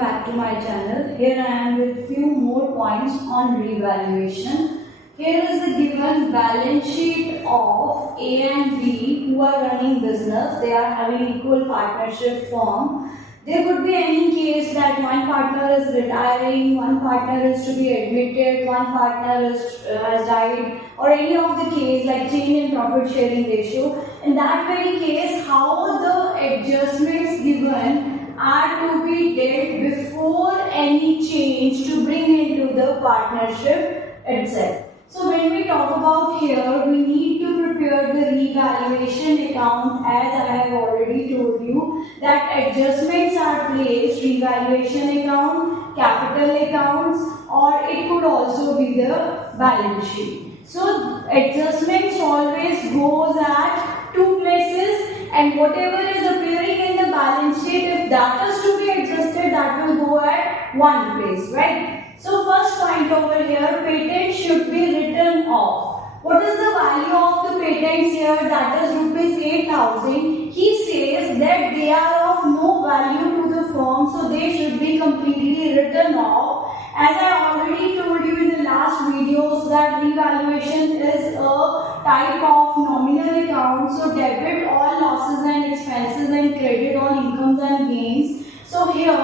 back to my channel. Here I am with few more points on revaluation. Here is the given balance sheet of A and B who are running business. They are having equal partnership firm. There could be any case that one partner is retiring, one partner is to be admitted, one partner has died, or any of the case like change in profit sharing ratio. In that very case, how the adjustments given are to be dealt before any change to bring into the partnership itself. So when we talk about here, we need to prepare the revaluation account, as I have already told you that adjustments are placed, revaluation account, capital accounts, or it could also be the balance sheet. So adjustments always goes at two places, and whatever is appearing in the balance sheet, if that is to be adjusted, that will go at one place, right? So first point over here, patent should be written off. What is the value of the patents here? That is rupees 8,000. He says that they are of no value to the firm, so they should be completely written off. As I already told you in the last videos that revaluation is a type of nominal account, so debit all losses and expenses and credit all incomes and gains. So here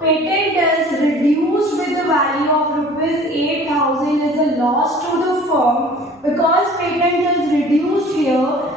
patent is reduced with the value of rupees 8,000 is a loss to the firm because patent is reduced here.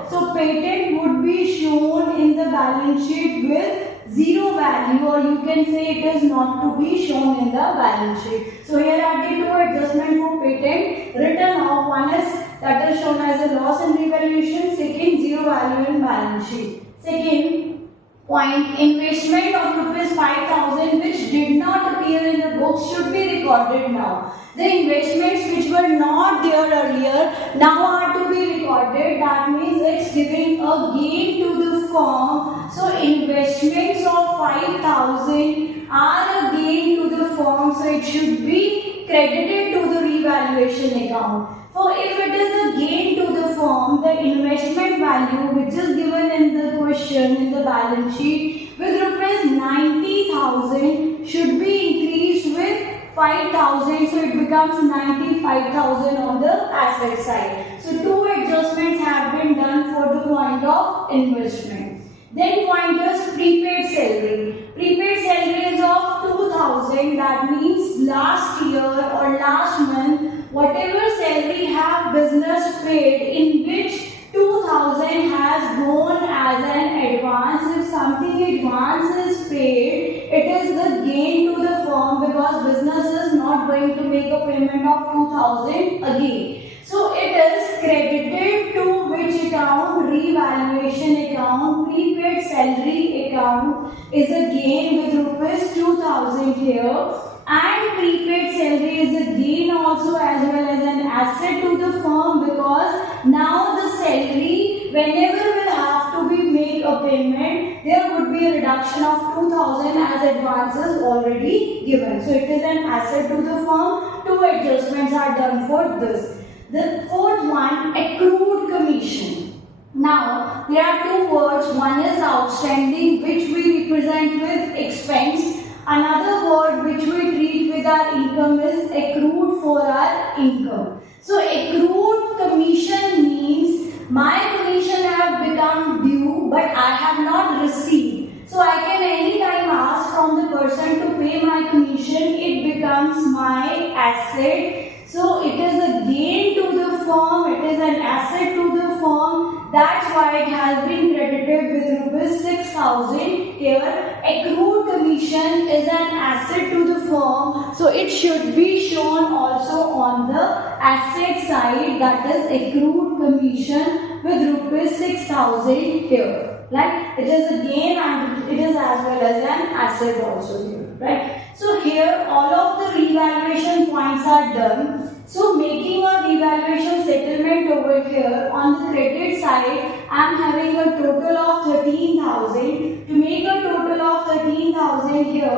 So patent would be shown in the balance sheet with zero value, or you can say it is not to be shown in the balance sheet. So here I did two adjustment for patent written off. One is that is shown as a loss in revaluation, second zero value in balance sheet. Second point, investment of rupees 5,000 which did not appear in the books should be recorded now. The investments which were not there earlier now are to be recorded. That means it's giving a gain to the firm. So investments of 5,000 are a gain to the firm, so it should be credited to the revaluation account. So if it is a gain to the firm, the investment value which is given in the question in the balance sheet with rupees 90,000 should be increased with 5,000, so it becomes 95,000 on the asset side. So two adjustments have been done for the point of investment. Then point is prepaid salary. Prepaid salary is of 2,000. That means last year or last month, whatever salary have business paid in which 2,000 has gone as an advance. If something advance is paid, it is the gain to the firm because business is not going to make a payment of 2,000 again. So it is credited to which account? Revaluation account. Prepaid salary account is a gain with rupees 2,000 here, and prepaid salary is a gain also as well as an asset to the firm because now the salary whenever will have to be make a payment, there would be a reduction of 2,000 as advances already given. So it is an asset to the firm. Two adjustments are done for this. The fourth one, accrued commission. Now, there are two words. One is outstanding, which we represent with expense. Another word which we treat with our income is accrued for our income. So, accrued commission means my commission have become due, but I have not received. So, I can anytime ask from the person to pay my commission. It becomes my asset. So it is a gain to the firm, it is an asset to the firm. That's why it has been credited with rupees 6,000 here. Accrued commission is an asset to the firm, so it should be shown also on the asset side, that is accrued commission with rupees 6,000 here. Like it is a gain and it is as well as an asset also here, right? So here all of the revaluation points are done. So making a revaluation settlement over here on the credit side, I am having a total of 13,000. To make a total of 13,000 here,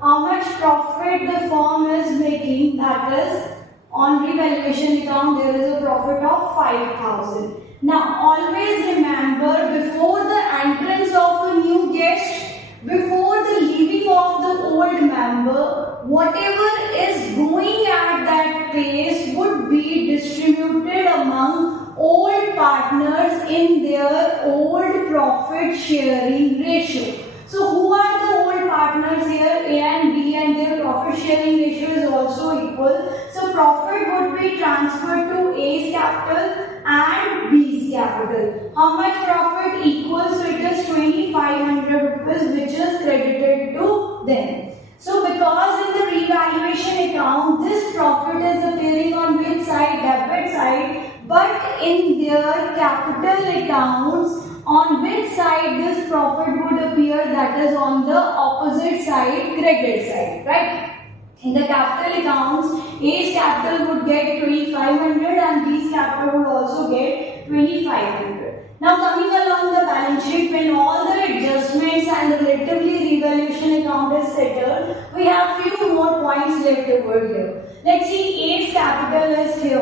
how much profit the firm is making? That is on revaluation account there is a profit of 5,000. Now always remember, before the entrance of a new guest, before the leaving of the old member, whatever is going at that place would be distributed among old partners in their old profit sharing ratio. So who are the old partners here? A and B, and their profit sharing ratio is also equal. So profit would be transferred to A's capital and B's capital. How much profit? Equal, so it is 2500 rupees which is credited to them. So because in the revaluation account this profit is appearing on which side? Debit side. But in their capital accounts, on which side this profit would appear? That is on the opposite side, credit side, right? In the capital accounts, A's capital would get 2500 and B's capital would also get 2500. Now coming along the balance sheet, when all the adjustments and the relatively revaluation account is settled, we have few more points left over here. Let's see, A's capital is here.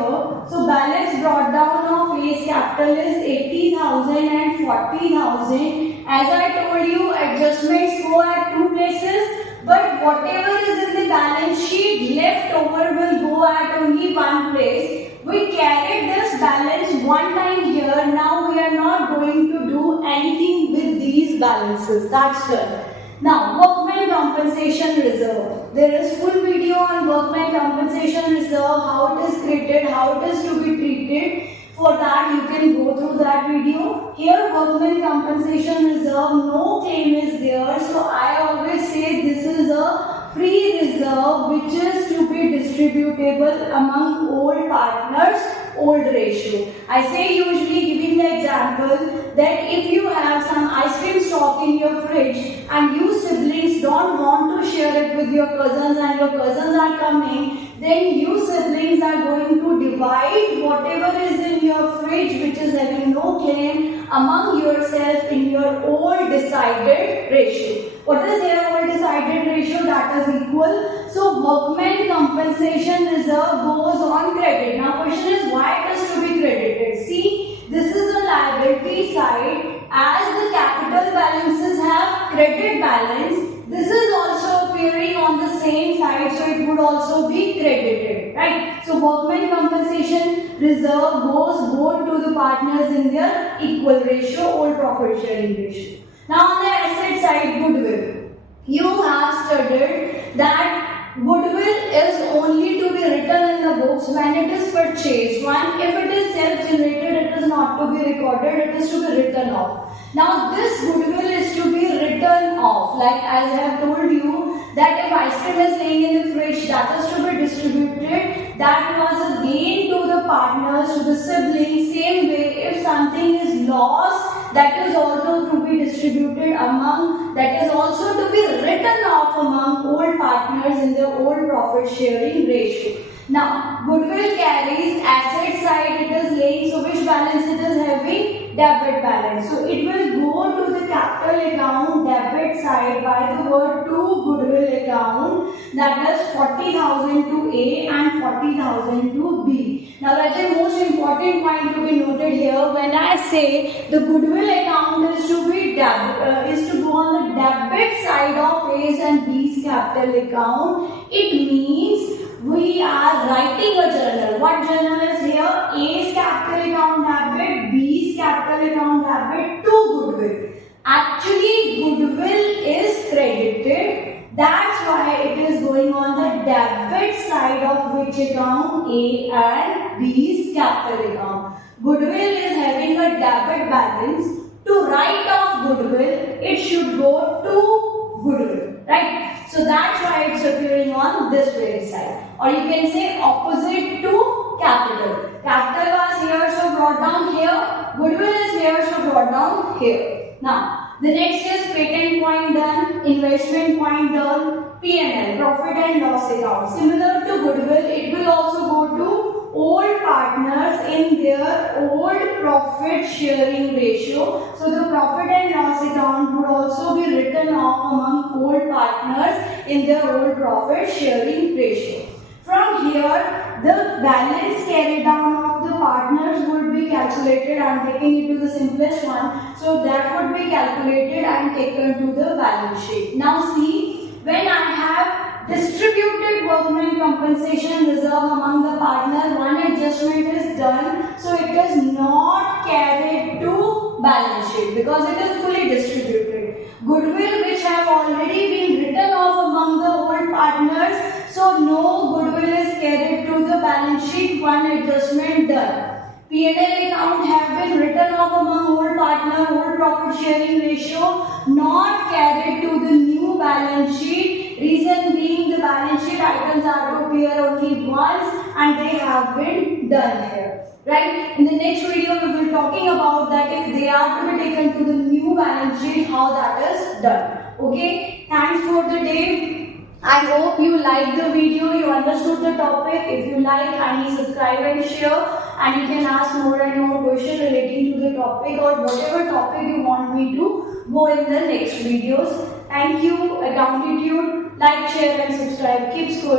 So balance brought down of A's capital is 80,000 and 40,000. As I told you, adjustments go at two places. But whatever is in the balance sheet left over will go at only one place. We carried this balance one time here. Now we are not going to do anything with these balances. That's done. Now workman compensation reserve. There is full video on workman compensation reserve, how it is created, how it is to be treated. For that you can go through that video. Here workman compensation reserve, no claim is there. So I always say this is a free reserve which is to be distributable among old partners, old ratio. I say usually giving the example that if you have some ice cream stock in your fridge and you siblings don't want to share it with your cousins and your cousins are coming, then you siblings are going to divide whatever is in your fridge which is having no claim among yourself in your old decided ratio. What is their old decided ratio? That is equal. So workman compensation reserve goes on credit. Now question is why it is to be credited. See, this is the liability side. As the capital balances have credit balance, this is also appearing on the same side, so it would also be credited, right? So workman compensation reserve goes both to the partners in their equal ratio, old profit sharing ratio. Now on the asset side, goodwill. You have studied that goodwill is only to be written in the books when it is purchased. One, if it is self-generated, it is not to be recorded, it is to be written off. Now this goodwill is to be written off. Like as I have told you that if ice cream is laying in the fridge, that is to be distributed. That was a gain to the partners, to the siblings. Same way, if something is lost, that is also to be distributed among, that is also to be written off among old partners in the old profit sharing ratio. Now, goodwill carries asset side, it is laying, so which balance it is having? Debit balance. So it will go to the capital account debit side by the word to goodwill account, that is 40,000 to A and 40,000 to B. Now that is the most important point to be noted here. When I say the goodwill account is to be is to go on the debit side of A's and B's capital account, it means we are writing a journal. What journal is here? A's capital account debit, B's capital account debit to goodwill. Actually, goodwill is credited. That's why it is going on the debit side of which account? A and B's capital account. Goodwill is having a debit balance. To write off goodwill, it should go to goodwill, right? So that's why it's appearing on this very side. Or you can say opposite to capital. Capital was here, so brought down here. Goodwill is here, so brought down here. Now, the next is patent point done, investment point done, P&L, profit and loss account. Similar to goodwill, it will also go to old partners in their old profit sharing ratio. So the profit and loss account would also be written off among old partners in their old profit sharing ratio. From here, the balance carried down of the partners would be calculated. I am taking it to the simplest one. So that would be calculated and taken to the balance sheet. Now see, when I have distributed workman compensation reserve among the partner, one adjustment is done, so it is not carried to balance sheet because it is fully distributed. Goodwill which have already been written off among the old partners, so no goodwill is carried to the balance sheet, one adjustment done. P&L account have been written off among old partner, old profit sharing ratio, not carried to the new balance sheet. Reason being the balance sheet items are to appear only once and they have been done here. Right? In the next video we will be talking about that if they are to be taken to the new balance sheet, how that is done. Okay? Thanks for the day. I hope you liked the video, you understood the topic. If you like, kindly subscribe and share, and you can ask more and more questions relating to the topic or whatever topic you want me to go in the next videos. Thank you, accountitude, like, share and subscribe. Keep scrolling.